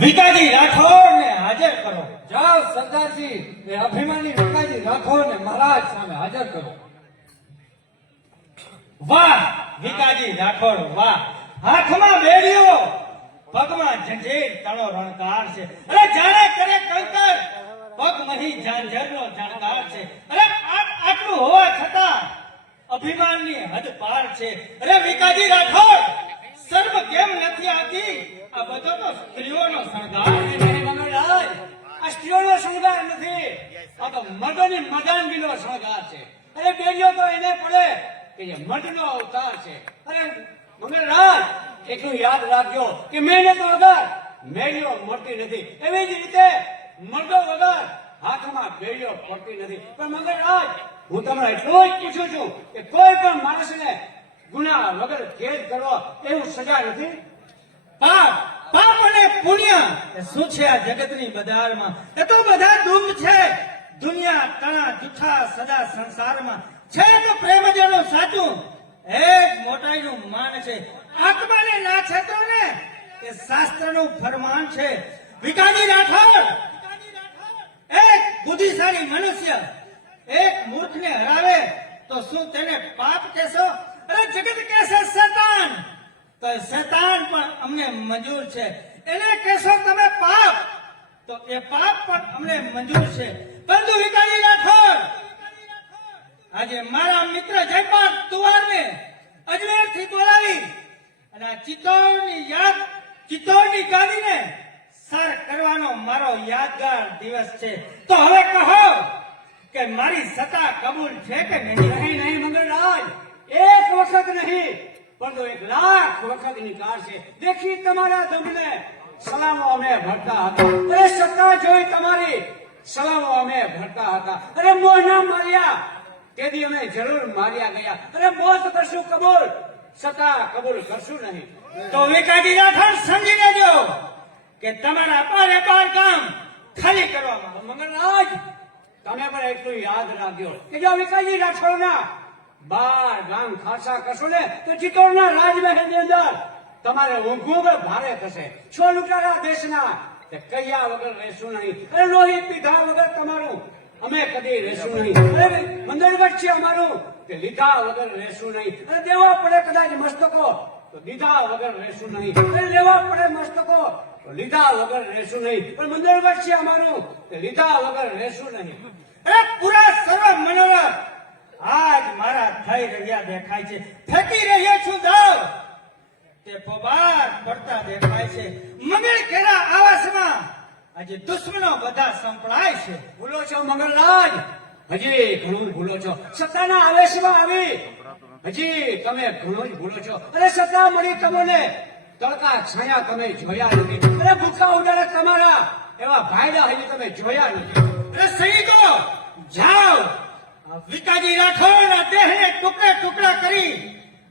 વિકાજી રાઠોડને હાજર કરો. જાઓ સરદારજી, એ અભિમાની વિકાજી રાઠોડને મહારાજ સામે હાજર કરો. વાહ વિકાજી રાઠોડ વાહ, હાથમાં બેડીઓ, પગમાં જંજીર, તળો રણકાર છે. અરે જાણે કરે કંકર, પગ મહી ઝાંઝરનો જાણકાર છે. અરે આટલું હોવા છતાં અભિમાનની હદ પાર છે. અરે વિકાજી રાઠોડ, સર્વ કેમ નથી આવતી? આ બધો તો સ્ત્રીઓનો શણગાર છે. નહીં મંગળરાજ, આ સ્ત્રીઓનો શણગાર નથી, આ તો મર્દની મદાનગીનો શણગાર છે. અરે બેડીઓ તો એને પડે કે જે મર્દનો અવતાર છે. અરે મંગળરાજ, એટલું યાદ રાખજો કે મહેનત વગર મેળીઓ મળતી નથી, એવી જ રીતે મર્દો વગર હાથમાં બેડીઓ પડતી નથી. પણ મંગળરાજ, હું તમને એટલું જ પૂછું છું કે કોઈ પણ માણસને ગુના વગર કેદ કરવો એવું સજા નથી? પાપ પાપ અને પુણ્ય એ શું છે આ જગતની બજારમાં? એ તો બધા દુઃખ છે. દુનિયા તણા જૂઠા સદા સંસારમાં છે તો પ્રેમ જેનું સાચું એક મોટાઈનું માન છે. આત્માને ના છેતો ને એ શાસ્ત્રનું ફરમાન છે. વિકાજી રાઠોડ, એક બુદ્ધિશાળી મનુષ્ય એક મૂર્ખને હરાવે તો શું તેને પાપ કહેશો? અરે જગત કહેશે શેતાન, તો શેતાન પણ અમને મંજૂર છે. એને કહેશો તમે પાપ, તો એ પાપ પણ અમને મંજૂર છે. પરંતુ વિકાજી રાઠોડ, આજે મારા મિત્ર જયપાલ તુવારને અજમેરથી બોલાવી અને આ ચિત્તોડની ગાદીને સર કરવાનો મારો યાદગાર દિવસ છે. તો હવે કહો કે મારી સત્તા કબૂલ છે કે નહીં? નહીં મંગળરાજ, એક વખત નહીં પરંતુ 1,00,000 વખત નીકાળશે. દેખી તમારા દમને સલામો અમે ભરતા હતા. અરે સત્તા જોઈ તમારી સલામો અમે ભરતા હતા. અરે મોહના માર્યા તેથી અમે જરૂર માર્યા ગયા. અરે મોત કરશું કબૂલ, સત્તા કબૂલ કરશું નહીં. તો વિકાજી રાઠોડ સમજી લેજો કે તમારા બારે બાર ગામ ખાલી કરવામાં આવશે. મંગળરાજ, તમે પણ એટલું યાદ રાખજો કે જો વિકાજી રાઠોડના 12 ગામ ખાસા કરશો ને તો ચિત્તોડના રાજમહેલની અંદર તમારે ઊંઘવું ભારે થશે. છો લૂંટારા દેશના તે કૈયા વગર રહેશું નહીં. અરે લોહી પીધા વગર તમારું અમે કદી રહેશું નહીં. અરે મંદરગઢ છે અમારું, તે લીધા વગર રહેશું નહીં. અને દેવા પડે કદાચ મસ્તકો તો દીધા વગર રહેશું નહીં. અરે લેવા પડે મસ્તકો તો લીધા વગર રહેશું નહીં. પણ મંદરગઢ છે અમારું, તે લીધા વગર રહેશું નહીં. અરે પૂરા સર્વ મનોરથ આજ મારા થઈ રહ્યા દેખાય છે. ફેંકી રહ્યો છું દાવ, તે પબાર પડતા દેખાય છે. મંગળ ઘેરા આવાસમાં આજે દુશ્મનો બધા સંપળાય છે. ભૂલો છો મંગળરાજ, હજી ઘણું ભૂલો છો. સત્તાના આવેશમાં આવી હજી તમે ઘણું જ ભૂલો છો. અરે સત્તા મળી તમને, તડકા છાયા તમે જોયા નથી. અરે ભૂખા ઉડાડા તમારા એવા ભાઈડા હજી તમે જોયા નથી. અરે સૈનિકો જાઓ, વિકાજી રાઠોડના દેહને ટુકડે ટુકડા કરી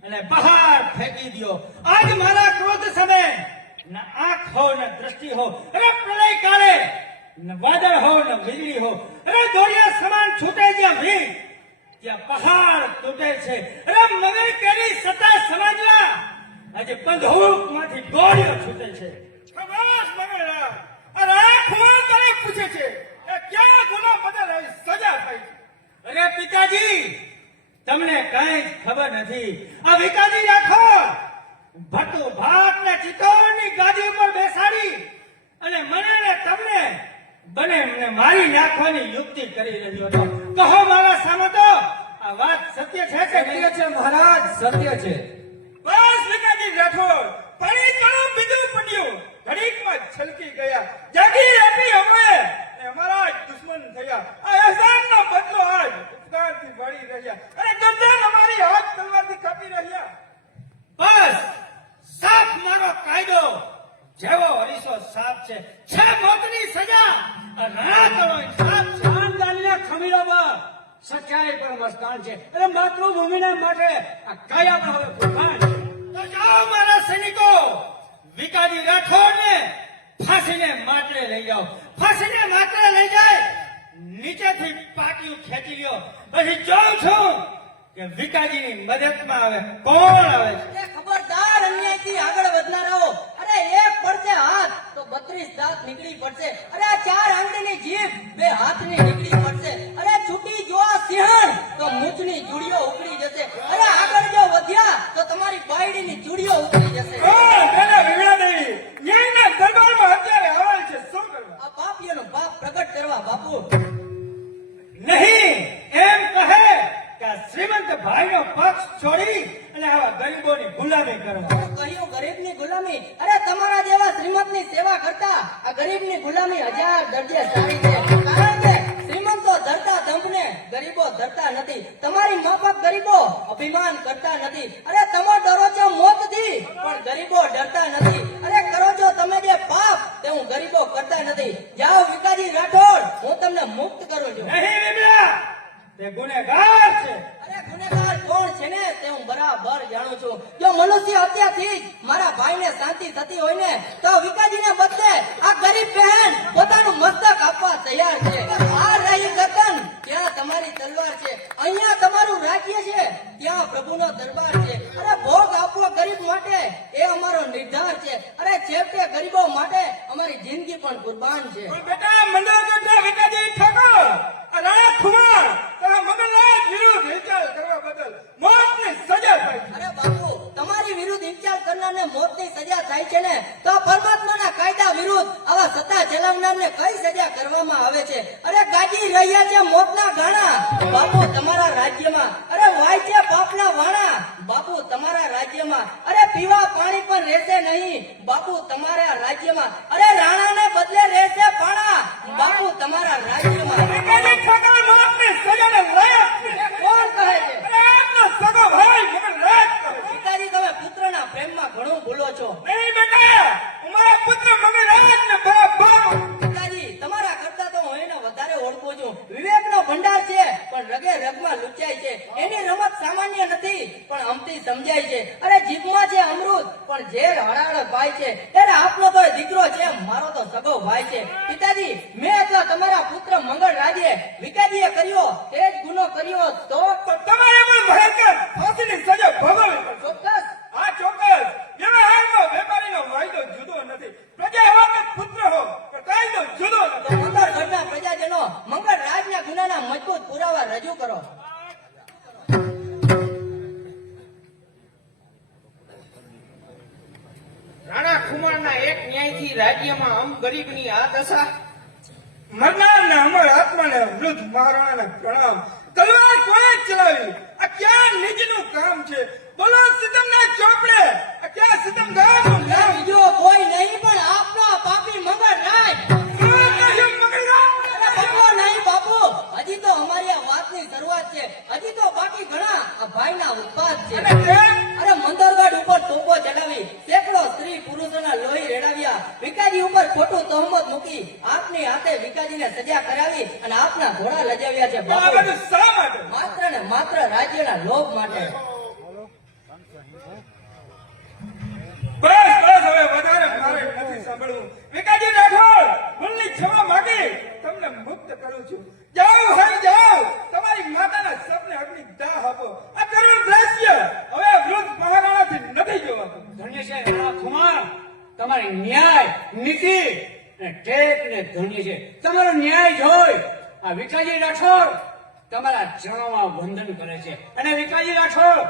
અને બહાર ફેંકી દો. આજ મારા ક્રોધ સામે ન આંખ હો ન દ્રષ્ટિ હો, અરે પ્રલય કાળે ન વાદળ હો ન વીજળી હો, અરે દોરિયા સમાન છૂટે જ્યાં ભીડ ત્યાં પહાડ તૂટે છે. અરે મગર કેરી સત્તા સમાજના આજે બંદૂકમાંથી ગોળીઓ છૂટે છે. ખવાસ મંગળરાજ, આ રાખવા તને પૂછે છે એ ક્યાં ગુનો બદલ સજા થઈ છે? અરે પિતાજી, તમને કઈ ખબર નથી. આ વિકાજી રાઠોડ ભટ્ટુ ભાટને ચિત્તોડની ગાદી ઉપર બેસાડી અને મને ને તમને બંને મારી નાખવાની યુક્તિ કરી રહ્યો હતો. કહો મારા સામે તો આ વાત સત્ય છે કે સત્ય છે મહારાજ, સત્ય છે. બસ વિકાજી રાઠોડ, પાણી કણું બીજું પડ્યું, ઘડીકમાં છલકી ગયા. જાગી આપી અમે એ અમારા જ દુશ્મન થયા. આ અહેસાનનો બદલો આજ ઉપકારથી વાળી રહ્યા. અને ગરદન અમારી હાથ તલવારથી કાપી રહ્યા. બસ સાફ મારો કાયદો જેવો હરીસો સાફ છે. છે મોતની સજા, રાતનો સાફ છે. ખાનદાનીના ખમીરો પર સચ્ચાઈ પર મસ્તાન છે. અરે માતૃભૂમિના માટે આ કાયા પર હવે કુરબાન છે. તો જાઓ મારા સૈનિકો, વિકાજી રાઠોડને ફાંસીને માટલે લઈ જાઓ. ફાંસીને માટલે લઈ જાય, નીચેથી પાટિયું ખેંચી લ્યો. પછી જોઉં છું કે વિકાજીની મદદમાં આવે કોણ આવે છે. ખબરદાર અન્યાયથી આગળ વધનારાઓ, અરે એક પડતે હાથ 36 દાંત નીકળી પડશે. અરે આ 4 આંગળીની જીભ 2 હાથની નીકળી પડશે. અરે છૂટી જો આ સિંહણ તો મૂછની ચૂડીઓ ઉખડી જશે. અરે આગળ જો વધ્યા તો તમારી બાયડીની ચૂડીઓ ઉખડી જશે. પેલા વિમળાદેવી ન્યાયના દરબારમાં અત્યારે આવેલ છે, શું કરવા? આ પાપીઓનો બાપ પ્રગટ કરવા બાપુ. નહીં એમ કહે કે આ શ્રીમંત ભાઈનો પક્ષ છોડી અને આવા ગરીબોની ગુલામી કરો. કહ્યું ગરીબની ગુલામી. અરે તમારા જેવા શ્રીમંતની સેવા કરતા આ ગરીબની ગુલામી 1000 દરજે સારી છે. કારણ કે શ્રીમંતો ધરતા ધંભને, ગરીબો ધરતા નથી. તમારી માફક ગરીબો અભિમાન કરતા નથી. અરે તમે ડરો છો મોતથી, પણ ગરીબો ડરતા નથી. અરે કરો છો તમે જે પાપ તે હું ગરીબો કરતા નથી. જાઓ વિકાજી રાઠોડ, હું તમને મુક્ત કરું છું. નહીં વિમલા, તે ગુનેગાર છે. અરે ગુનેગાર કોણ છે ને તે હું બરાબર જાણું છું. જો મનુષ્ય હત્યાથી જ મારા ભાઈને શાંતિ થતી હોય ને તો વિકાજીને બદલે આ ગરીબ બહેન પોતાનું મસ્તક આપવા તૈયાર છે. આ રહી ગગન, ત્યાં તમારી તલવાર છે. અહીંયા તમારું રાજ્ય છે, ત્યાં પ્રભુનો દરબાર છે. અરે ભોગ આપવો ગરીબ માટે એ અમારો નિર્ધાર છે. અરે છેવટે ગરીબો માટે અમારી જિંદગી પણ કુરબાન છે. પણ બેટા મંડળગઢના વિકાજી ઠાકોર, આ રાણા ખુમાર તારા મગનરાજ વિરુદ્ધ વિચાર કરવા બદલ મોતની સજા થાય છે. અરે બાપુ, તમારી વિરુદ્ધ ઇન્ચાર્જ કરનારને મોતની સજા થાય છે ને તો પરમાત્માના કાયદા વિરુદ્ધ આવા સત્તા ચલાવનારને કઈ સજા કરવામાં આવે છે? અરે ગાજી રહ્યા છે મોતના ગાણા બાપુ તમારા રાજ્યમાં. અરે વાય છે પાપના વાણા બાપુ તમારા રાજ્યમાં. અરે પીવા પાણી પણ રહેશે નહીં બાપુ તમારા રાજ્યમાં. અરે રાણાને બદલે રહેશે પાણા બાપુ તમારા રાજ્યમાં. વિકાજી ઠાકોર મોતની સજાને લાયક છે. કોણ કહે છે? અરે આપનો સગો ભાઈ મગનરાજ કહે છે. પિતાજી, તમે પુત્રના પ્રેમમાં ઘણું ભૂલો છો. નહીં બેટા, હું મારા પુત્ર મગનરાજને બરાબર પિતાજી, તમારા કરતા તો હું એને વધારે ઓળખું છું. વિવેકનો ભંડાર છે પણ રગે રગમાં લૂંચાય છે. એની રમત સામાન્ય નથી પણ અમથી સમજાય છે. અરે જીભમાં છે અમૃત પણ ઝેર હળાળ ભાઈ છે. ત્યારે આપનો તો દીકરો છે, મારો તો સગો ભાઈ છે. પિતાજી, મેં અથવા તમારા પુત્ર મંગળરાજે વિકાજીએ કર્યો તે જ ગુનો કર્યો તો તમારે પણ ભયંકર ફાંસીની સજા ભોગવવી પડશે. ચોક્કસ. આ ચોક્કસ. વ્યવહારમાં વેપારીનો વાયદો જુદો નથી. પ્રજા હો કે પુત્ર હો, પણ કાયદો જુદો તો નથી. મંગળગઢના પ્રજાજનો મંગળરાજના ગુનાના મજબૂત પુરાવા રજૂ કરો. રાણા ખુમારના એક ન્યાયથી રાજ્યમાં આમ ગરીબની આ દશા. મરનારના અમર આત્માને વૃદ્ધ મહારાણાને પ્રણામ. તલવાર કોણે ચલાવી? આ ક્યાં નિજનું કામ છે? બોલો સિતમના ચોપડે, આ ક્યાં સિતમગામનું ના નામ? બીજો કોઈ નહીં પણ આપનો પાપી મંગળરાજ. શું કહ્યું મગનરાજ? અરે બાપુ, નહીં બાપુ, હજી તો અમારી આ વાતની શરૂઆત છે. હજી તો બાકી ઘણા આ ભાઈના ઉત્પાદ છે. અને કેમ? અરે મંદરગઢ ઉપર તોપો ચલાવી, સેંકડો સ્ત્રી પુરુષોના લોહી રેડાવ્યા, વિકાજી ઉપર ખોટું તહમત મૂકી, આપની હાથે વિકાજીને સજા કરાવી અને આપના ઘોડા લજાવ્યા છે આ બાપુ. બધું શા માટે? માત્ર ને માત્ર રાજ્યના લોભ માટે. બસ બસ, હવે વધારે મારે નથી સાંભળવું. વિકાજી રાઠોડ, ભૂલની ક્ષમા માંગી તમને મુક્ત કરું છું. જાઓ હવે જાઓ, તમારી માતાના સપને અગ્નિ દાહ આપો. આ કરુણ દ્રશ્ય હવે વૃદ્ધ મહારાણાથી નથી જોવાતું. ધન્ય છે રાણા ખુમાર, તમારી ન્યાય નીતિ અને ટેક ને ધન્ય છે. તમારો ન્યાય જોઈ આ વિકાજી રાઠોડ તમારા ચરણોમાં વંદન કરે છે. અને વિકાજી રાઠોડ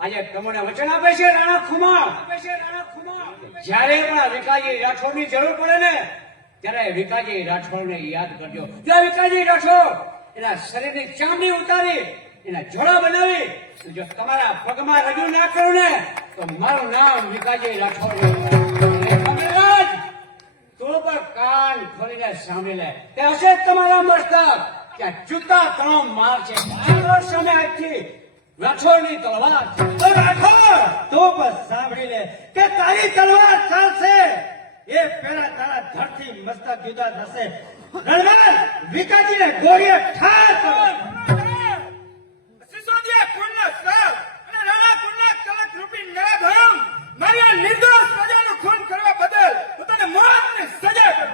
આજે તમને વચન આપે છે રાણા ખુમાર, જ્યારે પણ આ વિકાજી રાઠોડની જરૂર પડે ને ત્યારે વિકાજી રાઠોડને યાદ કરજો. જો આ વિકાજી રાઠોડ એના શરીરની ચામડી ઉતારી એના જોડા બનાવી જો તમારા પગમાં રજૂ ના કરું ને તો મારું નામ વિકાજી રાઠોડ નહીં. મંગળરાજ, તું પણ કાન ખોલીને સાંભળી લે. તે હશે તમારા મસ્તક ત્યાં જૂતા ત્રણ માર છે. આગળ સામે આજથી રાઠોડની તલવાર છે. તો રાઠોડ, તો બસ સાંભળી લે કે તારી તલવાર ચાલશે એ પેલા તારા ધડથી મસ્તક જુદા થશે. રણવાર વિકાજીને ગોળીએ ઠાર કરો. સિસોદિયા કુળના શ્રાપ અને રાણા કુળના કલક રૂપી નરાધમ મારી આ નિર્દોષ પ્રજાનું ખૂન કરવા બદલ હું તને મોતની સજા કરું.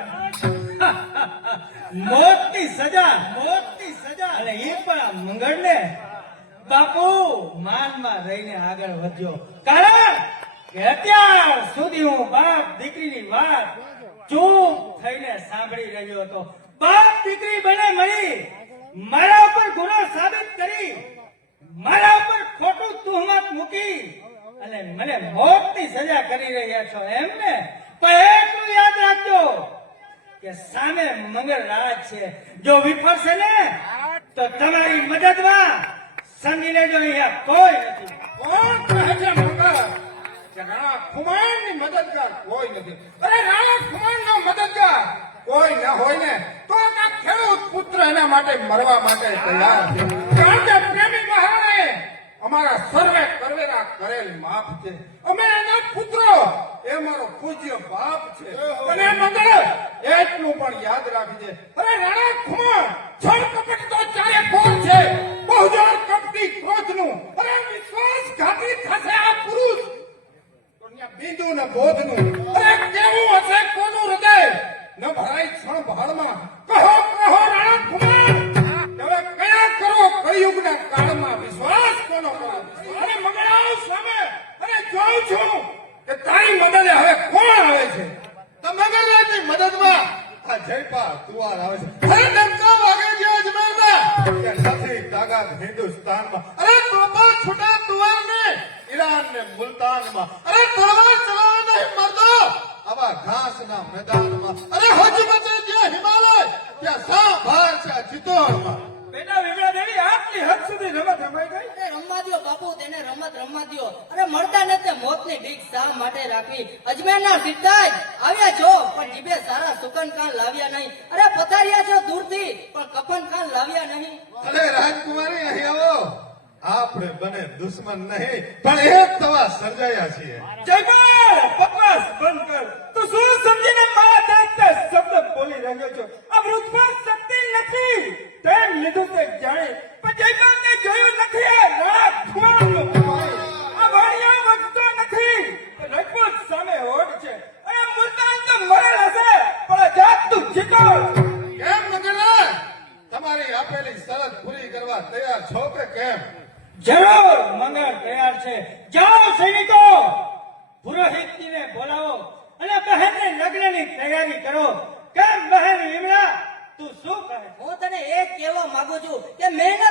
મોતની સજા, મોતની સજા. અને એ પણ આ મંગળને બાપુ માનમાં રહીને આગળ વધ્યો. કારણ કે અત્યાર સુધી હું બાપ દીકરીની વાત ચૂપ થઈને સાંભળી રહ્યો હતો. બાપ દીકરી બને મળી મારા ઉપર ગુનો સાબિત કરી, મારા ઉપર ખોટું તુહમત મૂકી અને મને મોતની સજા કરી રહ્યા છો એમ ને? પણ એટલું યાદ રાખજો કે સામે મંગળરાજ છે. જો વિફરશે ને તો તમારી મદદમાં સમજી લેજો અહીંયા કોઈ નથી. કોણ કહે છે મંગળ કે રાણા ખુમાણની મદદગાર કોઈ નથી? અરે રાણા ખુમાણનો મદદગાર કોઈ ન હોય ને તો આ ખેડૂત પુત્ર એના માટે મરવા માટે તૈયાર છે. કારણ કે પ્રેમી મહારાએ અમારા સર્વે કરવેરા કરેલ માફ છે. અમે એના પુત્રો, એ મારો પૂજ્ય બાપ છે. અને મંગળ એટલું પણ યાદ રાખજે. અરે રાણા ખુમાણ છળ કપટ તો ચારે કોણ છે, બહુજન કપટી ક્રોધનું. અરે વિશ્વાસઘાતી થશે આ પુરુષ તો ન્યા બિંદુ ને બોધનું. અરે કેવું હશે કોનું હૃદય ન ભરાય ક્ષણ ભાળમાં. કહો કહો રાણા ખુમાણ, હવે કયા કરો કળિયુગના કાળમાં વિશ્વાસ કોનો કરો? અને મંગળાઓ સામે અને જોઉં છું કે તારી મદદે હવે કોણ આવે છે? તો મંગળરાજની મદદમાં આ જયપા તુવાર આવે છે. અરે ડંકો વાગે છે અજમેરમાં કે નથી તાકાત હિન્દુસ્તાનમાં. અરે તોપા છૂટા તુવાર ને ઈરાન ને મુલતાનમાં. અરે તલવાર ચલાવો નહીં મરદો આવા ઘાસના મેદાનમાં. અરે હજમતે જ્યાં હિમાલય ત્યાં સા ભાર છે આ ચિત્તોડમાં. બેટા વિમળા દેવી આટલી હદ સુધી રમત રમાઈ ગઈ. અરે રમવા દ્યો બાપુ, તેને રમત રમવા દ્યો. અરે મળતા ને તે મોતની બીક શા માટે રાખવી? અજમેરના સિદ્ધાજ આવ્યા છો પણ જીભે સારા સુકન કાન લાવ્યા નહીં. અરે પથાર્યા છો દૂરથી પણ કફન કાન લાવ્યા નહીં. અરે રાજકુમારી અહીં આવો. આપણે બને દુશ્મન નહીં પણ એક થવા સર્જાયા છીએ. જયપાલ બકવાસ બંધ કર. તું શું સમજીને મારા દાંતને શબ્દ બોલી રહ્યો છો? આ વૃદ્ધમાં શક્તિ નથી તેમ લીધું તે જાણે, પણ જયપાલને જોયું નથી આ રાત ખુમાણનો ભવાઈ. આ વાણિયો વધતો નથી. રજપૂત સામે હોડ છે અને મુલતાન તો મરેલ હશે પણ જાતતું ચિત્તોડ. કેમ મંગળરાજ, તમારી આપેલી શરત પૂરી કરવા તૈયાર છો કે કેમ? જરૂર મંગળ તૈયાર છે. જાઓ સૈનિકો, પુરોહિતજીને બોલાવો અને બહેનને લગ્નની તૈયારી કરો. કેમ બહેન વિમળા, તું શું કહે? હું તને એ જ કહેવા માંગુ છું કે મહેનત